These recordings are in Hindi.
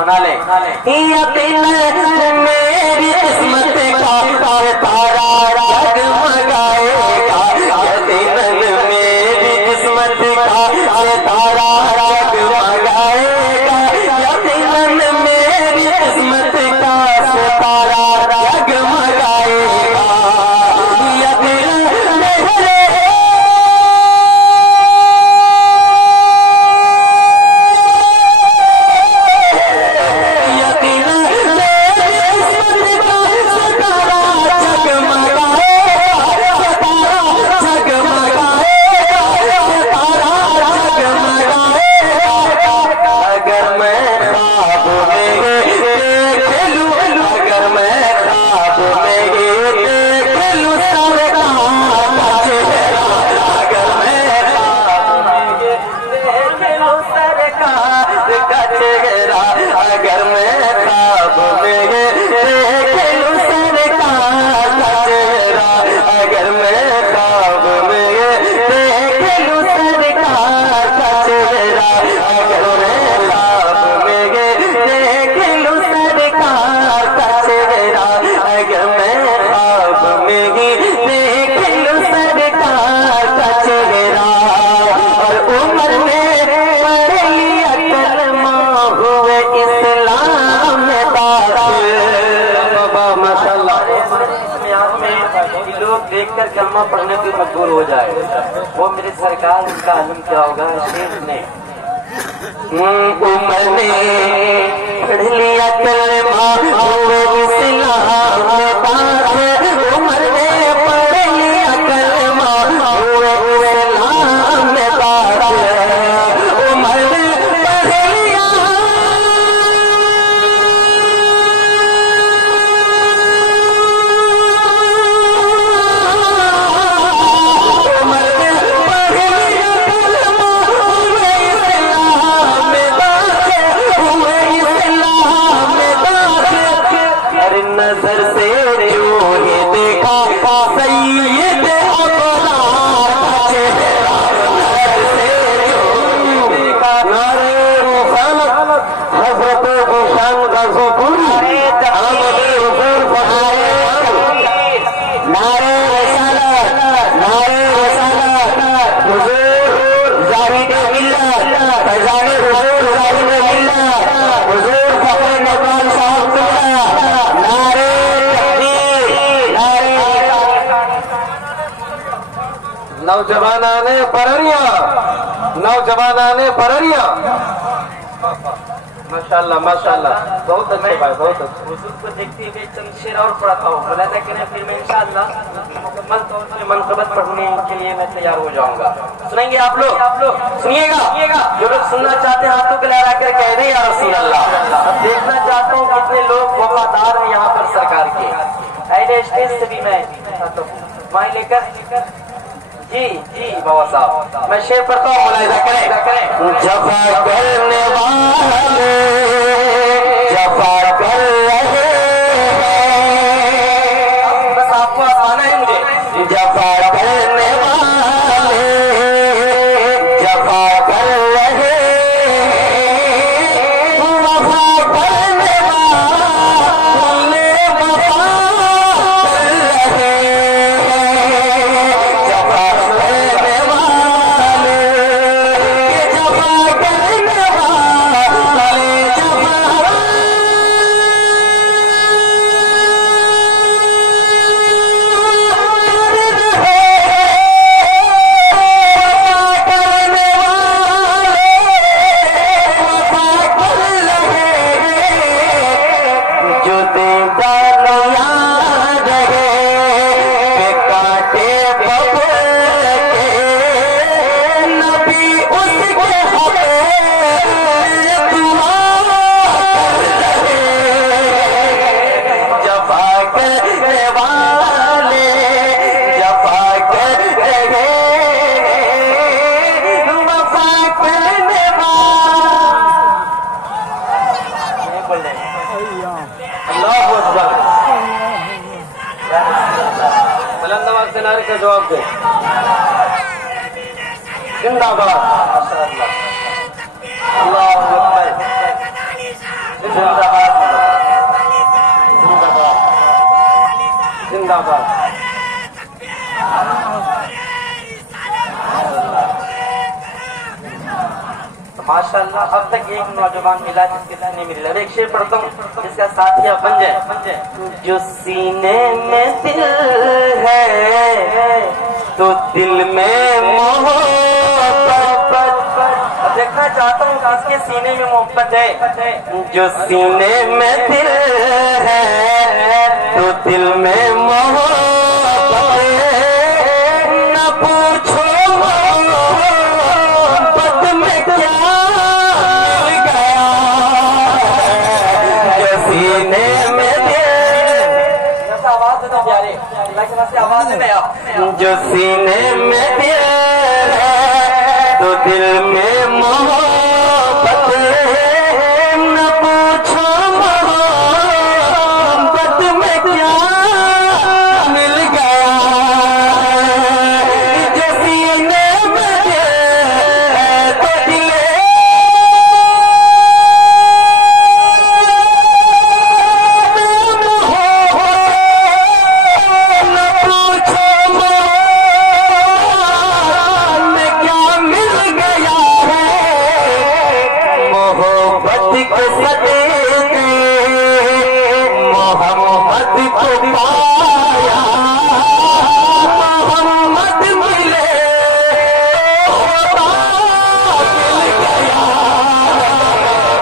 बना ले। यकीन मेरी किस्मत का तारा जगमगाएगा, यकीन मेरी किस्मत का तारा जगमगाएगा, यकीन मेरी किस्मत का तारा जगमगाएगा। देखकर कलमा पढ़ने पे मजबूर हो जाए, वो मेरे सरकार उनका आलम क्या होगा। शेख ने उमर ने पढ़ लिया कलमा हुए इस्लाम में दाखिल, उमर ने पढ़ लिया कलमा हुए इस्लाम में दाखिल, उमर ने पढ़ लिया नजर से जो ही देखा सैयद अबरार का चेहरा, नजर से जो देखा नारे रुखानत हजरत गुलशन गज़ोपुरी अहमद हुजूर फरमाए, नारे रसालत हुजूर जाहिद मिल्लत फैज़ान हुजूर जाहिद मिल्लत हुजूर फखर नेपाल साहब नौजवानाने पररिया, नौजवानाने पररिया। माशाल्लाह माशाल्लाह, बहुत अच्छे भाई, बहुत अच्छे। हुजूर को देखते हुए चंद शेर और पढ़ता हूँ, मुलाज़ा करें, फिर मैं इंशाअल्लाह मुकम्मल तौर पर मनक़बत पढ़ने के लिए मैं तैयार हो जाऊंगा। सुनेंगे आप लोग सुनिएगा। जो लोग सुनना चाहते हैं हाथों को लहरा कर कह दें या रसूल अल्लाह। अब देखना चाहता हूँ कितने लोग वफादार हैं यहाँ पर सरकार के। अहले स्टेज से भी मैं माइक लेकर जी बाबा साहब मैं शेर पढ़ता हूँ, मुलाहिजा करें। जफा करने वाले जफा कर रहे हैं, बस आपको आसाना है मुझे। जफा करने वाले जफा कर रहे हैं, वफा करने वाले वफा कर रहे हैं, जफा करने वाले जफा करने वाले जफा नारे का जवाब दे। जिंदाबाद। अल्लाह जिंदाबाद। माशाअल्लाह अब तक एक नौजवान मिला जिसके सीने में दिल है। एक शेर पढ़ता हूँ जिसका साथिया बन जाए। जो सीने में दिल है तो दिल में मोहब्बत। अब देखना चाहता हूँ किसके सीने में मोहब्बत है। जो सीने में दिल है तो दिल में मोहब्बत। न पूछो मोहब्बत में क्या मिल गया। जो सीने में दिल, आवाज देना प्यारे, आवाज देना आप। जो सीने में दिल है तो दिल में मोहब्बत। न पूछो मोहब्बत में क्या मिल गया। जो सीने में दिल है तो दिल न पूछो में क्या मिल गया है। मोहब्बत के सदके मोहम्मद को पाया। मोहम्मद मिले खुदा मिल गया।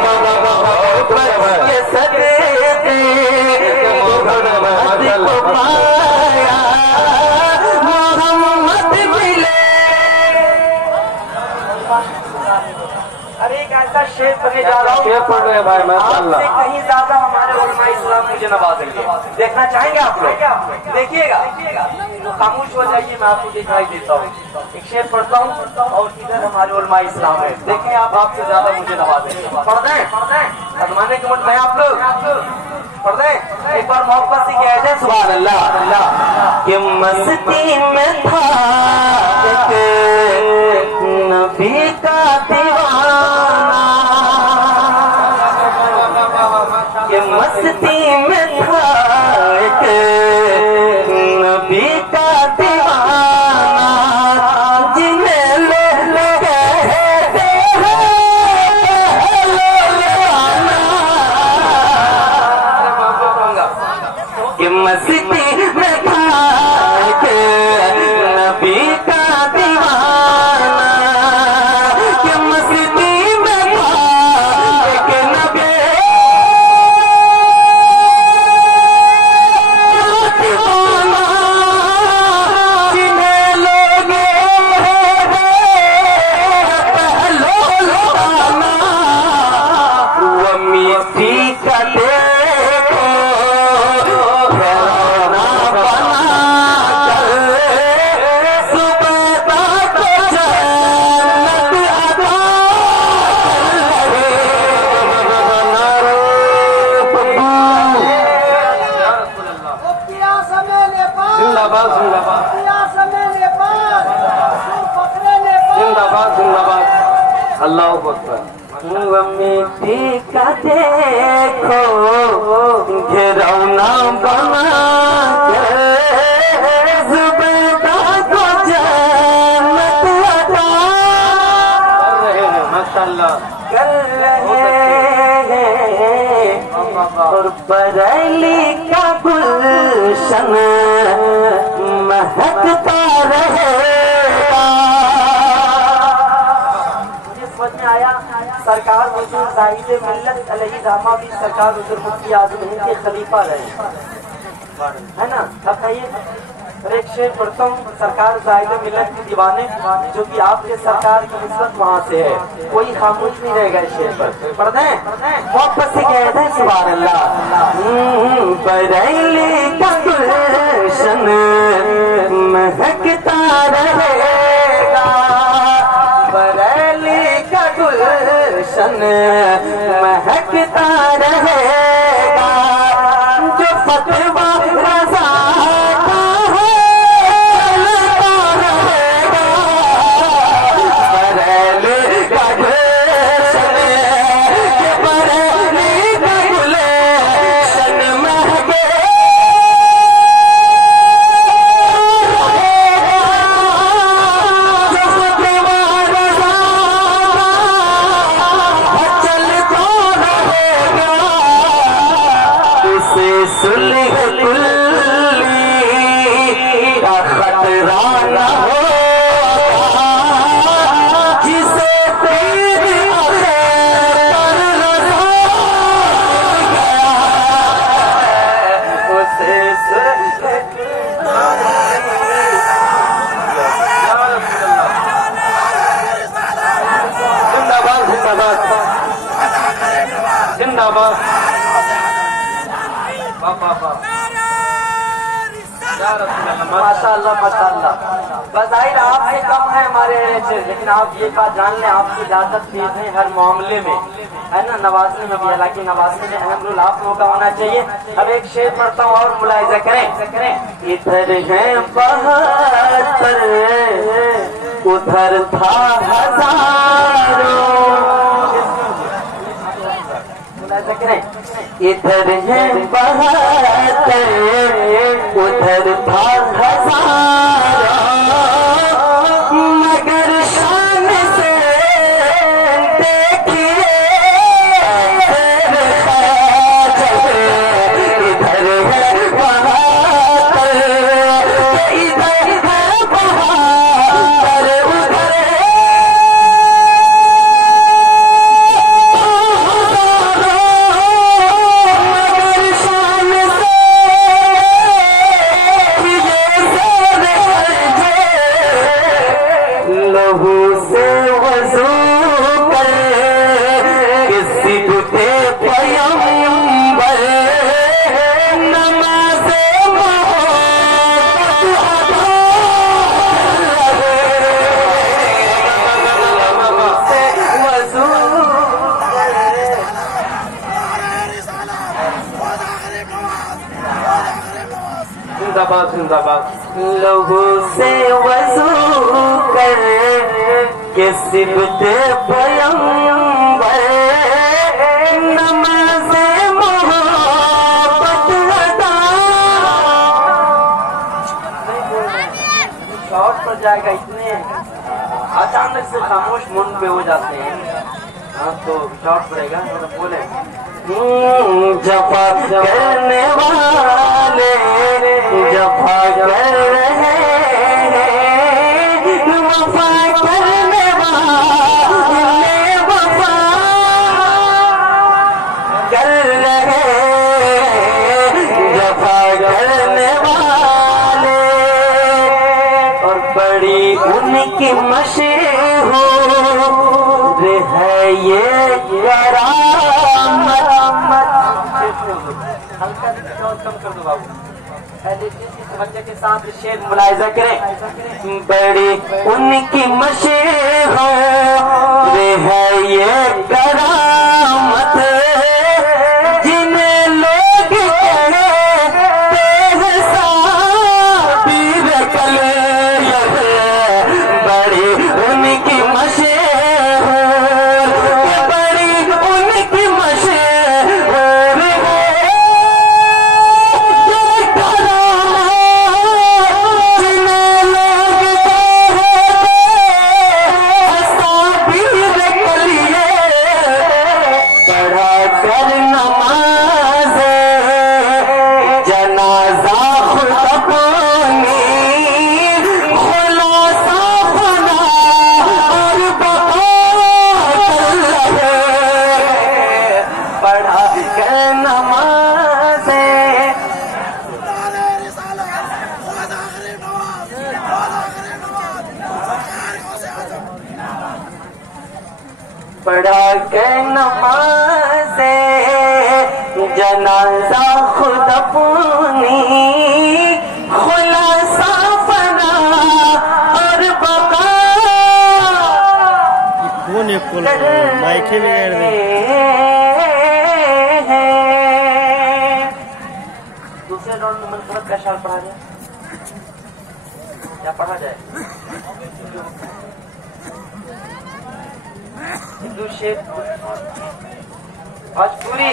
मोहब्बत के सदके मोहम्मद को पाया। मोहम्मद मिले। अरे एक ऐसा शेर पढ़ने जा रहा हूँ, शेर पढ़ रहे हैं भाई माशाअल्लाह। आपसे कहीं ज्यादा हमारे उलमा इस्लाम मुझे नवाजेंगे। देखना चाहेंगे आप लोग? देखिएगा, खामोश हो जाइए, मैं आपको दिखाई देता हूँ। एक शेर पढ़ता हूँ और इधर हमारे उलमा इस्लाम है। देखिए आप, आपसे ज्यादा मुझे नवाजेंगे। पढ़ दें अजमाने के मुझ में आप लोग पढ़ दें। एक बार मोहब्बत से कह जाए सुभान अल्लाह। कि मस्ती में था एक नबी का दीवाना। कि मस्ती में था एक नबी का दीवाना। जिन्हें लोग कहते हैं कि मस्ती में था एक नबी का दीवाना। कि मस्ती में था एक नबी दीवाना। जिन्हें लोग पहलो लुटाना। वो मिट्टी का देखो खिलौना बना कर सुबेदा को जन्नत अता जिंदाबाद जिंदाबाद जिंदाबाद जिंदाबाद। अल्लाह अकबर। वो मिट्टी का देखो घिरौना बना कर सुबेदा को जन्नत अता कर रहे हैं माशाअल्लाह। कर रहे हैं। और बरेली का गुलशन महकता रहेगा। मुझे समझ में आया सरकार हुजूर जाहिद मिल्लत अलैहिर्रहमा भी सरकार हुजूर मुफ्ती आज़म हिंद के खलीफा रहे, है ना। अब कहिए और एक शेर पढ़ता हूँ सरकार जाहिद मिल्लत के दीवाने, जो कि आपके सरकार की निस्बत वहाँ से है। कोई खामोश नहीं रहेगा इस शेर पर। पढ़ दें वापस से कह दें सुभान अल्लाह। बरेली का गुलशन महकता रहेगा। बरेली का गुलशन महकता रहेगा। जो फतवा रज़ा का है चलता रहेगा। बरेली का गुलशन, बरेली का माशाअल्लाह माशाअल्लाह। बज़ाहिर आपसे कम है हमारे से, लेकिन आप ये बात जान लें आपसे ज्यादा तेज है हर मामले में, है ना, नवाजने में भी। हालांकि नवाजने में अहम रोल आप लोगों का होना चाहिए। अब एक शेर पढ़ता हूँ और मुलाहिजा करें। इधर है बहत्तर उधर था हजारों, मुलाहिजा करें। इधर है बहत्तर उधर था हजारों, मगर शान से देखिए इधर है बहत्तर, इधर है बहत्तर उधर जिंदाबाद जिंदाबाद। लोगों से वजू कर के सिबते पैगंबर, नमाज़े मोहब्बत अदा। शॉर्ट पर जाएगा, इतने अचानक से खामोश मुंड पे हो जाते हैं। हाँ तो शॉर्ट पड़ेगा, मतलब बोले जफा करने वाले जफा कर रहे हैं, वफा करने वाले वफा कर रहे हैं, जफा करने वाले। और बड़ी उनकी मशहूर है ये करामत। हल्का और कम कर दो बाबू, बच्चे के साथ शेर मुलाहिजा करें। बड़ी उनकी मशहूर है ये करामत, जिन्हें लोग कहते हैं साबिर कले। बड़ी उनकी मशहूर, बड़ी उनकी मशहूर है पढ़ा के नमाज़े जनाजा खुद अपनी, खुलासा फना और बका। कौन है माइक में गाड़ दे। दूसरे राउंड में मतलब क्या शाल पढ़ा जाए, क्या पढ़ा जाए? हिंदू शेर भोजपुरी